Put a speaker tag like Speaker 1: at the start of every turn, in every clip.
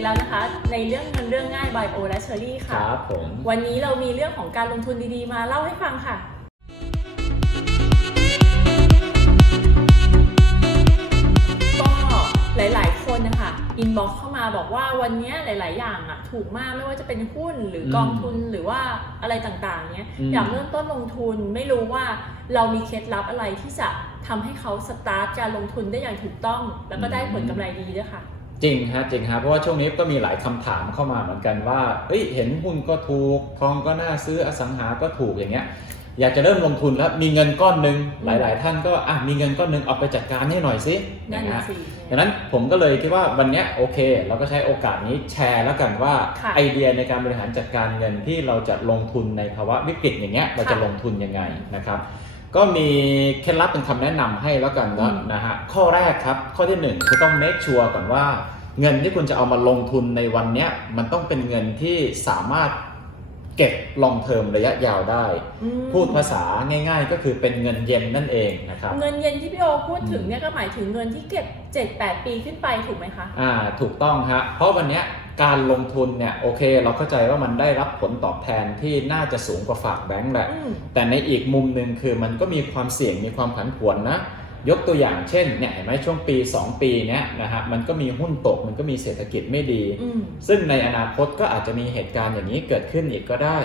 Speaker 1: กแล้วนะคะ ในเรื่องเงินเรื่องง่าย by โอและเชอรี่
Speaker 2: ค
Speaker 1: ค่ะ
Speaker 2: รับผม
Speaker 1: วันนี้เรามีเรื่องของการลงทุนดีๆ มาเล่าให้ฟังค่ะ ก็หลายๆคนนะคะอินบ็อกเข้ามาบอกว่าวันนี้หลาย ๆ อย่างอะถูกมากไม่ว่าจะเป็นหุ้นหรืออ
Speaker 2: ม
Speaker 1: กองทุนหรือว่าอะไรต่างๆเนี้ย
Speaker 2: อืม
Speaker 1: อยากเริ่มต้นลงทุนไม่รู้ว่าเรามีเคล็ดลับอะไรที่จะทำให้เขาสตาร์ทการลงทุนได้อย่างถูกต้อง แล้วก็ได้ผลกำไรดีด้วยค่ะ
Speaker 2: จริงฮะจริงฮะเพราะว่าช่วงนี้ก็มีหลายคำถามเข้ามาเหมือนกันว่าเอ้ยเห็นหุ้นก็ถูกทองก็น่าซื้ออสังหาก็ถูกอย่างเงี้ยอยากจะเริ่มลงทุนแล้วมีเงินก้อนหนึ่งหลาย ๆ ท่านก็อะมีเงินก้อนหนึ่งเอาไปจัดการให้หน่อยสิ
Speaker 1: นั่น
Speaker 2: นะ
Speaker 1: น่ะ
Speaker 2: ฮะ
Speaker 1: สิ
Speaker 2: ดังนั้นผมก็เลยคิดว่าวันเนี้ยโอเค เราก็ใช้โอกาสนี้แชร์แล้วกันว่า
Speaker 1: ค่ะ
Speaker 2: ไอเดียในการบริหารจัดการเงินที่เราจะลงทุนในภาวะวิกฤตอย่างเงี้ยเราจะ
Speaker 1: ค่ะ
Speaker 2: ลงทุนยังไงนะครับ ก็มีเคล็ดลับเป็นคำแนะนำให้แล้วกันนะ
Speaker 1: อืม
Speaker 2: นะฮะข้อแรกครับข้อที่หนึ่งคุณต้อง make sure ก่อนว่า เงินที่คุณจะเอามาลงทุนในวันเนี้ยมันต้องเป็นเงินที่สามารถเก็บ long term ระยะยาวได้
Speaker 1: อืม
Speaker 2: พูดภาษาง่ายๆ ก็คือเป็นเงินเย็นนั่นเองนะครับ
Speaker 1: เงินเย็นที่พี่โอพูดถึง
Speaker 2: อืม
Speaker 1: เนี่ยก็หมายถึงเงินที่เก็บ 7-8 ปีขึ้นไปถูกไหมคะ
Speaker 2: อ่าถูกต้องฮะเพราะวันเนี้ย การลงทุนเนี่ยโอเค เราเข้าใจว่ามันได้รับผลตอบแทนที่น่าจะสูงกว่าฝากแบงก์แหละ
Speaker 1: อืม
Speaker 2: แต่ในอีกมุมหนึ่งคือมันก็มีความเสี่ยงมีความผันผวนนะ ยกตัวอย่างเช่นเนี่ยเห็นไหมช่วงปี 2 ปีเนี้ยนะฮะมันก็มีหุ้นตกมันก็มีเศรษฐกิจไม่ดี
Speaker 1: อืม
Speaker 2: ซึ่งในอนาคตก็อาจจะมีเหตุการณ์อย่างนี้เกิดขึ้นอีกก็ได้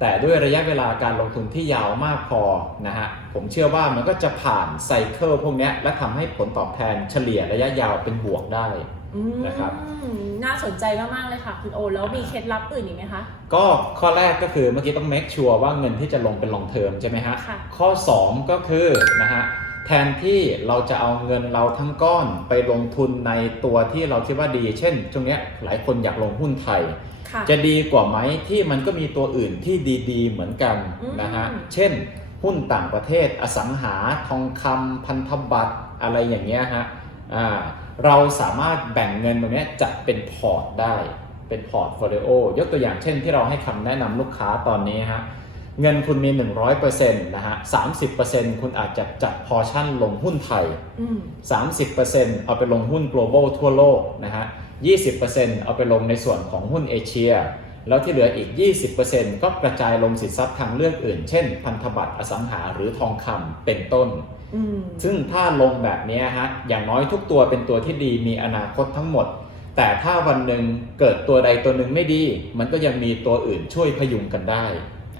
Speaker 2: แต่ด้วยระยะเวลาการลงทุนที่ยาวมากพอนะฮะผมเชื่อว่ามันก็จะผ่านไซเคิลพวกเนี้ยและทำให้ผลตอบแทนเฉลี่ยระยะยาวเป็นบวกได้
Speaker 1: อืม
Speaker 2: นะครับ
Speaker 1: น่าสนใจมากๆเลยค่ะคุณโอ แล้วมีเคล็ดลับอื่นอีกไหมคะ
Speaker 2: ก็ข้อแรกก็คือเมื่อกี้ต้อง make sure ว่าเงินที่จะลงเป็น long term ใช่ไหมฮะ
Speaker 1: ค่ะ
Speaker 2: ข้อ 2 ก็คือนะฮะแทนที่เราจะเอาเงินเราทั้งก้อนไปลงทุนในตัวที่เราคิดว่าดี เช่นช่วงเนี้ยหลายคนอยากลงหุ้นไทย
Speaker 1: ค่ะ
Speaker 2: จะดีกว่าไหมที่มันก็มีตัวอื่นที่ดีๆ เหมือนกัน
Speaker 1: อืม
Speaker 2: นะฮะเช่น หุ้นต่างประเทศอสังหาทองคำพันธบัตรอะไรอย่างเงี้ยฮะอ่า เราสามารถแบ่งเงินตรงเนี้ยจัดเป็นพอร์ตได้เป็นพอร์ตโฟลิโอยกตัวอย่างเช่นที่เราให้คำแนะนำลูกค้าตอนนี้ฮะเงินคุณมี 100%นะฮะ 30%คุณอาจจะจัดพอร์ชั่นลงหุ้นไทย
Speaker 1: อืม
Speaker 2: 30%เอาไปลงหุ้น global ทั่วโลกนะฮะ 20%เอาไปลงในส่วนของหุ้นเอเชีย แล้วที่เหลืออีก 20%ก็กระจายลงสินทรัพย์ทางเลือกอื่น เช่น พันธบัตรอสังหาหรือทองคำเป็นต้น
Speaker 1: อืม
Speaker 2: ซึ่งถ้าลงแบบนี้ฮะอย่างน้อยทุกตัวเป็นตัวที่ดีมีอนาคตทั้งหมด แต่ถ้าวันหนึ่งเกิดตัวใดตัวหนึ่งไม่ดี มันก็ยังมีตัวอื่นช่วยพยุงกันได้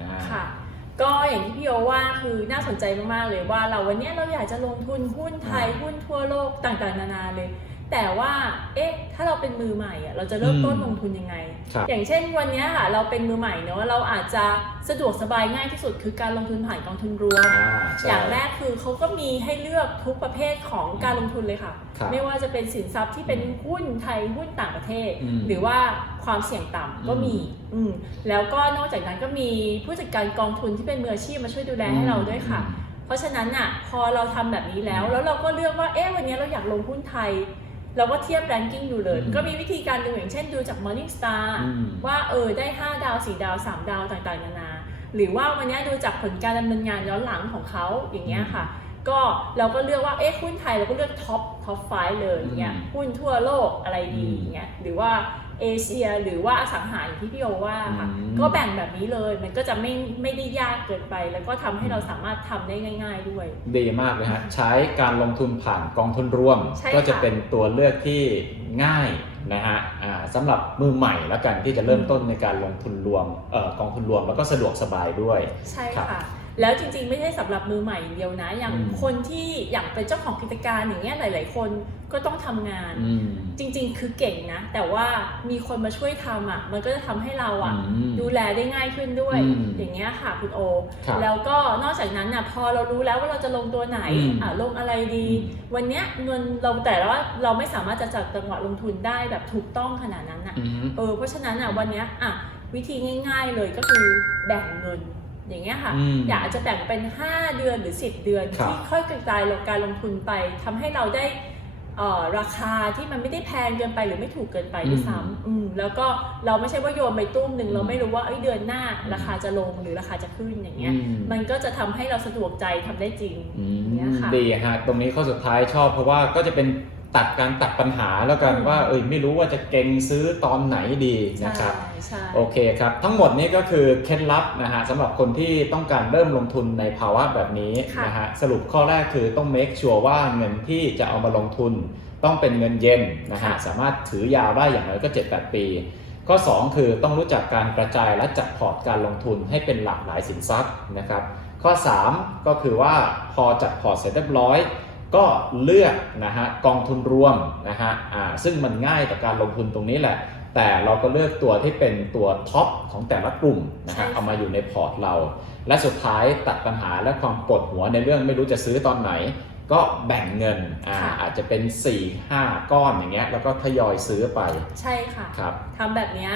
Speaker 2: อ่า
Speaker 1: ค่ะก็อย่างที่พี่โอว่าคือน่าสนใจมากๆเลยว่าเราวันเนี้ยเราอยากจะลงทุนหุ้นไทย
Speaker 2: อ่า
Speaker 1: หุ้นทั่วโลกต่างๆ นานาเลย แต่ว่า เอ๊ะ ถ้าเราเป็นมือใหม่อะเราจะเริ่มต้น
Speaker 2: อืม
Speaker 1: ลงทุนยังไง
Speaker 2: ครับ
Speaker 1: อย่างเช่นวันเนี้ยค่ะ เราเป็นมือใหม่เนอะเราอาจจะสะดวกสบายง่ายที่สุดคือการลงทุนผ่านกองทุนรวม
Speaker 2: อ่าใช่
Speaker 1: อย่างแรกคือเขาก็มีให้เลือกทุกประเภทของการลงทุนเลยค่ะ
Speaker 2: ครับ
Speaker 1: ไม่ว่าจะเป็นสินทรัพย์ที่เป็นหุ้นไทยหุ้นต่างประเทศ
Speaker 2: อืม
Speaker 1: หรือว่าความเสี่ยงต่ำก็มีอืมแล้วก็นอกจากนั้นก็มีผู้จัดการกองทุนที่เป็นมืออาชีพมาช่วยดูแลให้เราด้วยค่ะ เพราะฉะนั้นน่ะพอเราทำแบบนี้แล้ว แล้วเราก็เลือกว่าเอ๊ะวันนี้เราอยากลงหุ้นไทย เราก็เทียบแรงกิ้งดูเลย
Speaker 2: อืม
Speaker 1: ก็มีวิธีการดูอย่างเช่นดูจาก Morning Star
Speaker 2: อืม
Speaker 1: ว่าเออได้ 5 ดาว 4 ดาว 3 ดาวต่างๆนานา หรือว่าวันนี้ดูจากผลการดำเนินงานย้อนหลังของเขาอย่างเงี้ยค่ะ ก็เราก็เลือกว่าเอ๊ะหุ้นไทยเราก็เลือกท็อปท็อปไฟเลยอย่างเงี้ย
Speaker 2: อืม
Speaker 1: หุ้นทั่วโลกอะไรดี
Speaker 2: อืม
Speaker 1: อย่างเงี้ยหรือว่า เอเชียหรือว่าอสังหาอย่างที่พี่โอว่าค่ะ
Speaker 2: อืม
Speaker 1: ก็แบ่งแบบนี้เลยมันก็จะไม่ไม่ได้ยากเกินไป แล้วก็ทำให้เราสามารถทำได้ง่าย ๆด้วย
Speaker 2: ดีมากเลยฮะ ใช้การลงทุนผ่านกองทุนรวม
Speaker 1: ใช่ค่ะ
Speaker 2: ก็จะเป็นตัวเลือกที่ง่ายนะฮะอ่าสำหรับมือใหม่แล้วกันที่จะเริ่มต้นในการลงทุนรวมเอ่อกองทุนรวมแล้วก็สะดวกสบายด้วย
Speaker 1: ใช่
Speaker 2: ครับ
Speaker 1: ค่ะ แล้วจริงๆ ไม่ใช่สำหรับมือใหม่อย่างเดียวนะ อย่าง
Speaker 2: อืม
Speaker 1: คนที่อยากเป็นเจ้าของกิจการอย่างเงี้ยหลาย ๆ คนก็ต้องทำงาน
Speaker 2: อืม
Speaker 1: จริง ๆ คือเก่งนะ แต่ว่ามีคนมาช่วยทำอะมันก็จะทำให้เราอะ
Speaker 2: อืม
Speaker 1: ดูแลได้ง่ายขึ้นด้วย
Speaker 2: อืม
Speaker 1: อย่างเงี้ยค่ะคุณโอ
Speaker 2: ครับ
Speaker 1: แล้วก็นอกจากนั้นน่ะพอเรารู้แล้วว่าเราจะลงตัวไหน
Speaker 2: อืม
Speaker 1: อะลงอะไรดี
Speaker 2: อืม
Speaker 1: วันเนี้ยเงินเราแต่ว่าเราไม่สามารถจะจัดจังหวะลงทุนได้แบบถูกต้องขนาดนั้นอะ
Speaker 2: อืม
Speaker 1: เออเพราะฉะนั้นอะวันเนี้ยอะวิธีง่าย ๆ เลยก็คือแบ่งเงิน อย่างเงี้ยค่ะ
Speaker 2: อืม
Speaker 1: อยากจะแบ่งเป็น 5 เดือนหรือ 10 เดือน
Speaker 2: ครับ
Speaker 1: ที่ค่อยกระจายลงการลงทุนไปทำให้เราได้เอ่อราคาที่มันไม่ได้แพงเกินไปหรือไม่ถูกเกินไปด้วยซ้ำอืมแล้วก็เราไม่ใช่ว่าโยนไปตุ้มหนึ่งเราไม่รู้ว่าเอ้ยเดือนหน้าราคาจะลงหรือราคาจะขึ้นอย่างเงี้ย
Speaker 2: อืม
Speaker 1: มันก็จะทำให้เราสะดวกใจทำได้จริง
Speaker 2: อืม
Speaker 1: อย่างเงี้ยค่ะ
Speaker 2: ดีฮะตรงนี้ข้อสุดท้ายชอบเพราะว่าก็จะเป็น ตัดการตัดปัญหาแล้วกัน
Speaker 1: อืม
Speaker 2: ว่าเอ้ยไม่รู้ว่าจะเก่งซื้อตอนไหนดีนะครับ
Speaker 1: ใช่ใช่
Speaker 2: โอเคครับทั้งหมดนี้ก็คือเคล็ดลับนะฮะสำหรับคนที่ต้องการเริ่มลงทุนในภาวะแบบนี้
Speaker 1: ค่ะ
Speaker 2: นะฮะสรุปข้อแรกคือต้อง make sure ว่าเงินที่จะเอามาลงทุน ต้องเป็นเงินเย็นนะฮะ
Speaker 1: ค่ะ
Speaker 2: สามารถถือยาวได้อย่างน้อยก็ 7-8 ปีข้อ 2 คือต้องรู้จักการกระจายและจัดพอร์ตการลงทุนให้เป็นหลากหลายสินทรัพย์นะครับ ข้อ 3 ก็คือว่าพอจัดพอร์ตเสร็จเรียบร้อย ก็เลือกนะฮะกองทุนรวมนะฮะอ่าซึ่งมันง่ายต่อการลงทุนตรงนี้แหละ แต่เราก็เลือกตัวที่เป็นตัวท็อปของแต่ละกลุ่มนะฮะ
Speaker 1: ใช่ค่ะ
Speaker 2: เอามาอยู่ในพอร์ตเรา และสุดท้ายตัดปัญหาและความปวดหัวในเรื่องไม่รู้จะซื้อตอนไหน ก็แบ่งเงินอ่า
Speaker 1: ค่ะ
Speaker 2: อาจจะเป็น 4-5 ก้อนอย่างเงี้ยแล้วก็ทยอยซื้อไป
Speaker 1: ใช่ค่ะ
Speaker 2: ครับ
Speaker 1: ทำแบบเนี้ย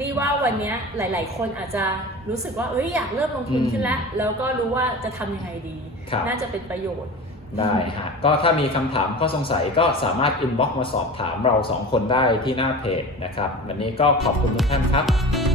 Speaker 1: รีว่าวันเนี้ยหลาย ๆ คนอาจจะรู้สึกว่าเอ้ยอยากเริ่มลงทุน
Speaker 2: อืม
Speaker 1: ขึ้นแล้ว แล้วก็รู้ว่าจะทำยังไงดี
Speaker 2: ครับ
Speaker 1: น่าจะเป็นประโยชน์
Speaker 2: ได้ฮะก็ถ้ามีคำถามข้อสงสัยก็สามารถ inbox มาสอบถามเราสองคนได้ที่หน้าเพจนะครับ วันนี้ก็ขอบคุณทุกท่านครับ